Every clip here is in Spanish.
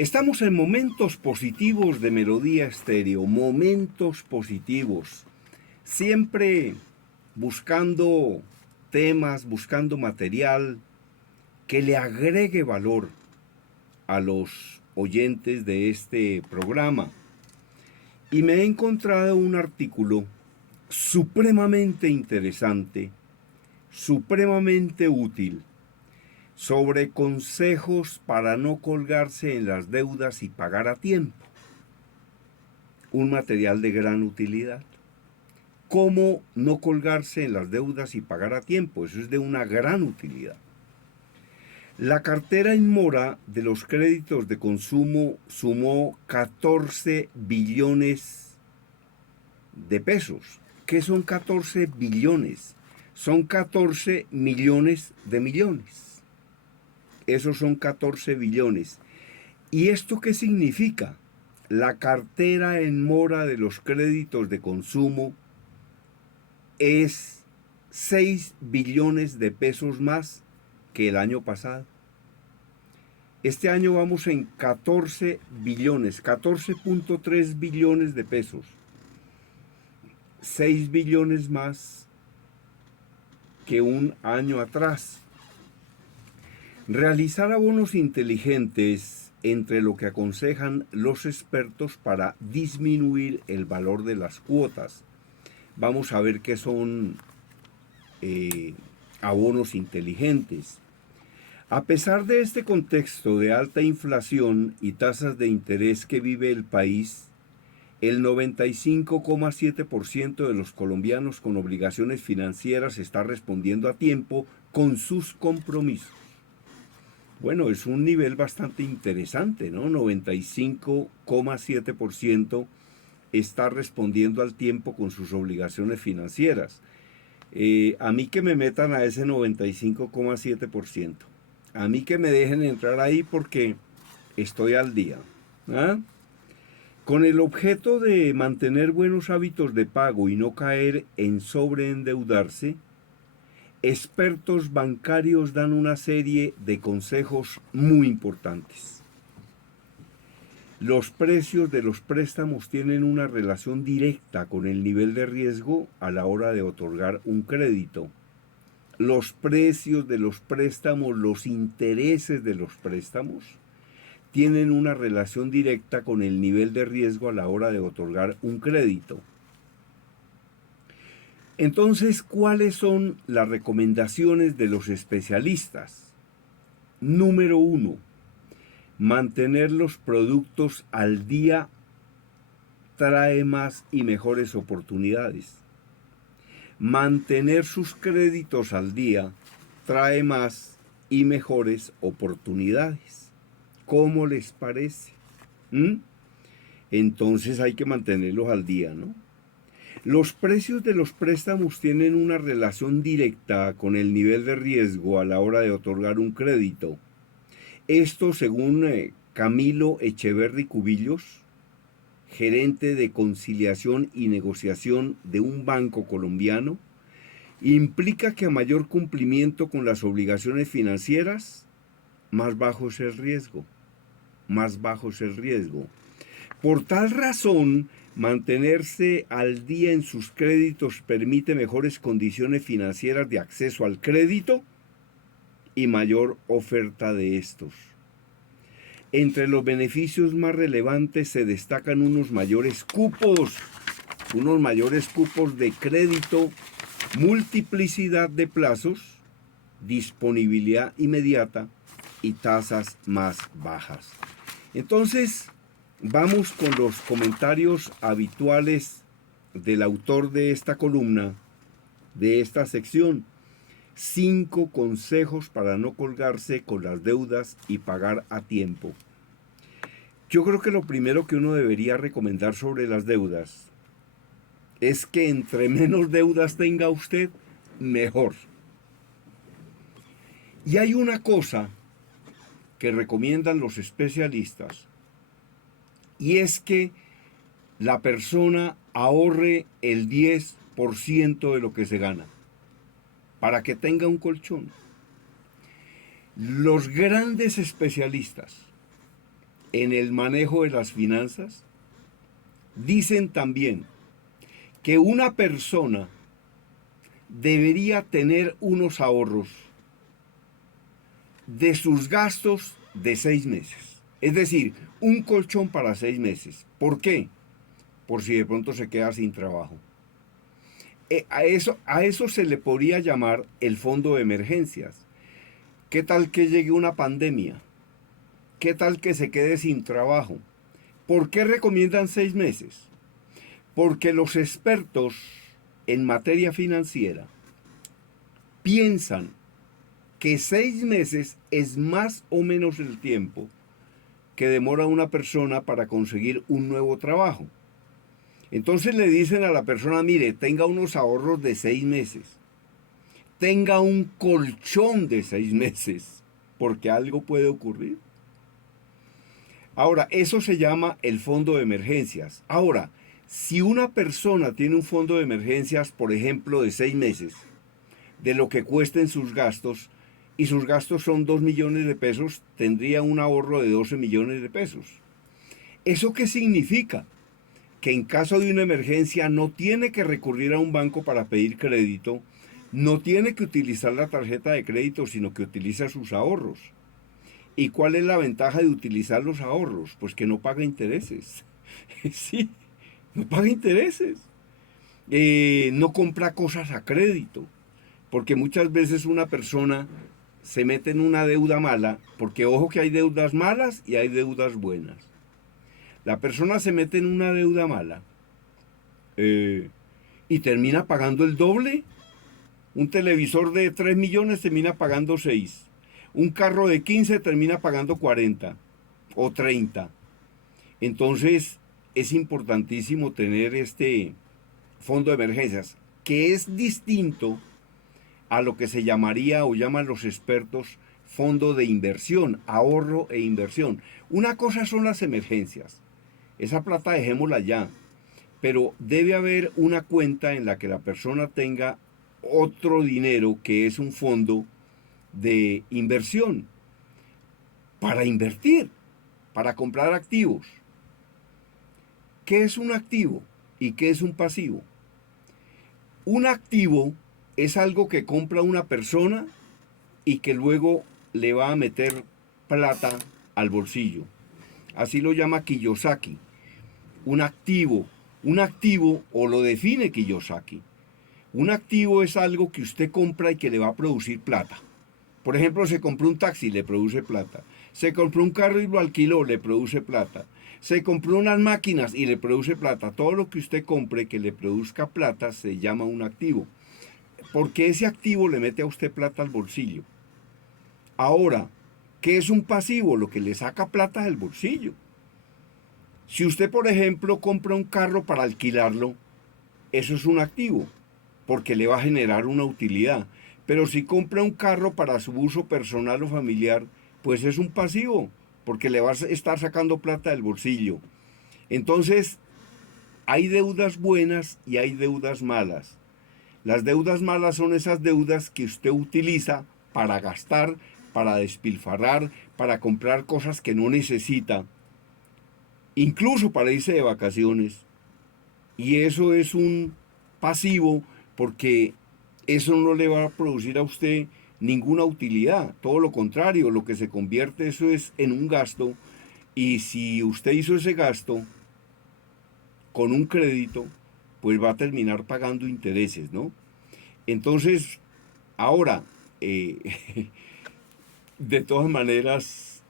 Estamos en momentos positivos de Melodía Estéreo, momentos positivos, siempre buscando temas, buscando material que le agregue valor a los oyentes de este programa. Y me he encontrado un artículo supremamente interesante, supremamente útil, sobre consejos para no colgarse en las deudas y pagar a tiempo. Un material de gran utilidad. ¿Cómo no colgarse en las deudas y pagar a tiempo? Eso es de una gran utilidad. La cartera en mora de los créditos de consumo sumó 14 billones de pesos. ¿Qué son 14 billones? Son 14 millones de millones. Esos son 14 billones. ¿Y esto qué significa? La cartera en mora de los créditos de consumo es 6 billones de pesos más que el año pasado. Este año vamos en 14 billones, 14.3 billones de pesos. 6 billones más que un año atrás. Realizar abonos inteligentes entre lo que aconsejan los expertos para disminuir el valor de las cuotas. Vamos a ver qué son abonos inteligentes. A pesar de este contexto de alta inflación y tasas de interés que vive el país, el 95,7% de los colombianos con obligaciones financieras está respondiendo a tiempo con sus compromisos. Bueno, es un nivel bastante interesante, ¿no? 95,7% está respondiendo al tiempo con sus obligaciones financieras. A mí que me metan a ese 95,7%. A mí que me dejen entrar ahí porque estoy al día. ¿Ah? Con el objeto de mantener buenos hábitos de pago y no caer en sobreendeudarse, expertos bancarios dan una serie de consejos muy importantes. Los precios de los préstamos tienen una relación directa con el nivel de riesgo a la hora de otorgar un crédito. Los precios de los préstamos, los intereses de los préstamos, tienen una relación directa con el nivel de riesgo a la hora de otorgar un crédito. Entonces, ¿cuáles son las recomendaciones de los especialistas? Número 1. Mantener los productos al día trae más y mejores oportunidades. Mantener sus créditos al día trae más y mejores oportunidades. ¿Cómo les parece? Entonces hay que mantenerlos al día, ¿no? Los precios de los préstamos tienen una relación directa con el nivel de riesgo a la hora de otorgar un crédito. Esto según Camilo Echeverry Cubillos, gerente de conciliación y negociación de un banco colombiano, implica que a mayor cumplimiento con las obligaciones financieras, más bajo es el riesgo. Más bajo es el riesgo. Por tal razón, mantenerse al día en sus créditos permite mejores condiciones financieras de acceso al crédito y mayor oferta de estos. Entre los beneficios más relevantes se destacan unos mayores cupos de crédito, multiplicidad de plazos, disponibilidad inmediata y tasas más bajas. Entonces, vamos con los comentarios habituales del autor de esta columna, de esta sección. 5 consejos para no colgarse con las deudas y pagar a tiempo. Yo creo que lo primero que uno debería recomendar sobre las deudas es que entre menos deudas tenga usted, mejor. Y hay una cosa que recomiendan los especialistas, y es que la persona ahorre el 10% de lo que se gana, para que tenga un colchón. Los grandes especialistas en el manejo de las finanzas, dicen también que una persona debería tener unos ahorros de sus gastos de 6 meses. Es decir, un colchón para 6 meses. ¿Por qué? Por si de pronto se queda sin trabajo. A eso se le podría llamar el fondo de emergencias. ¿Qué tal que llegue una pandemia? ¿Qué tal que se quede sin trabajo? ¿Por qué recomiendan 6 meses? Porque los expertos en materia financiera piensan que 6 meses es más o menos el tiempo que demora una persona para conseguir un nuevo trabajo. Entonces le dicen a la persona, mire, tenga unos ahorros de 6 meses, tenga un colchón de 6 meses, porque algo puede ocurrir. Ahora, eso se llama el fondo de emergencias. Ahora, si una persona tiene un fondo de emergencias, por ejemplo, de 6 meses, de lo que cuesten sus gastos, y sus gastos son 2 millones de pesos, tendría un ahorro de 12 millones de pesos. ¿Eso qué significa? Que en caso de una emergencia no tiene que recurrir a un banco para pedir crédito, no tiene que utilizar la tarjeta de crédito, sino que utiliza sus ahorros. ¿Y cuál es la ventaja de utilizar los ahorros? Pues que no paga intereses. Sí, no paga intereses. No compra cosas a crédito, porque muchas veces una persona se mete en una deuda mala, porque ojo que hay deudas malas y hay deudas buenas. La persona se mete en una deuda mala y termina pagando el doble. Un televisor de 3 millones termina pagando 6. Un carro de 15 termina pagando 40 o 30. Entonces es importantísimo tener este fondo de emergencias, que es distinto a lo que se llamaría o llaman los expertos fondo de inversión, ahorro e inversión. Una cosa son las emergencias. Esa plata dejémosla ya. Pero debe haber una cuenta en la que la persona tenga otro dinero que es un fondo de inversión para invertir, para comprar activos. ¿Qué es un activo y qué es un pasivo? Un activo es algo que compra una persona y que luego le va a meter plata al bolsillo. Así lo llama Kiyosaki. Un activo, o lo define Kiyosaki. Un activo es algo que usted compra y que le va a producir plata. Por ejemplo, se compró un taxi, le produce plata. Se compró un carro y lo alquiló, le produce plata. Se compró unas máquinas y le produce plata. Todo lo que usted compre que le produzca plata se llama un activo. Porque ese activo le mete a usted plata al bolsillo. Ahora, ¿qué es un pasivo? Lo que le saca plata del bolsillo. Si usted, por ejemplo, compra un carro para alquilarlo, eso es un activo, porque le va a generar una utilidad. Pero si compra un carro para su uso personal o familiar, pues es un pasivo, porque le va a estar sacando plata del bolsillo. Entonces, hay deudas buenas y hay deudas malas. Las deudas malas son esas deudas que usted utiliza para gastar, para despilfarrar, para comprar cosas que no necesita, incluso para irse de vacaciones. Y eso es un pasivo porque eso no le va a producir a usted ninguna utilidad. Todo lo contrario, lo que se convierte eso es en un gasto. Y si usted hizo ese gasto con un crédito, pues va a terminar pagando intereses, ¿no? Entonces, ahora, de todas maneras,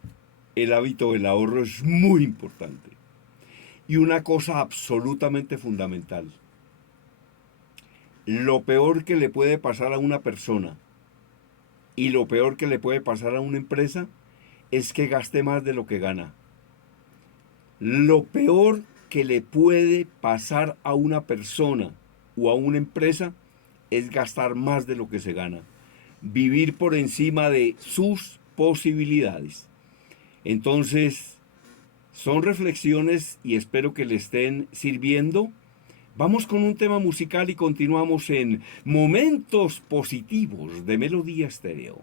el hábito del ahorro es muy importante. Y una cosa absolutamente fundamental. Lo peor que le puede pasar a una persona y lo peor que le puede pasar a una empresa es que gaste más de lo que gana. Lo peor que le puede pasar a una persona o a una empresa es gastar más de lo que se gana. Vivir por encima de sus posibilidades. Entonces, son reflexiones y espero que le estén sirviendo. Vamos con un tema musical y continuamos en Momentos Positivos de Melodía Estéreo.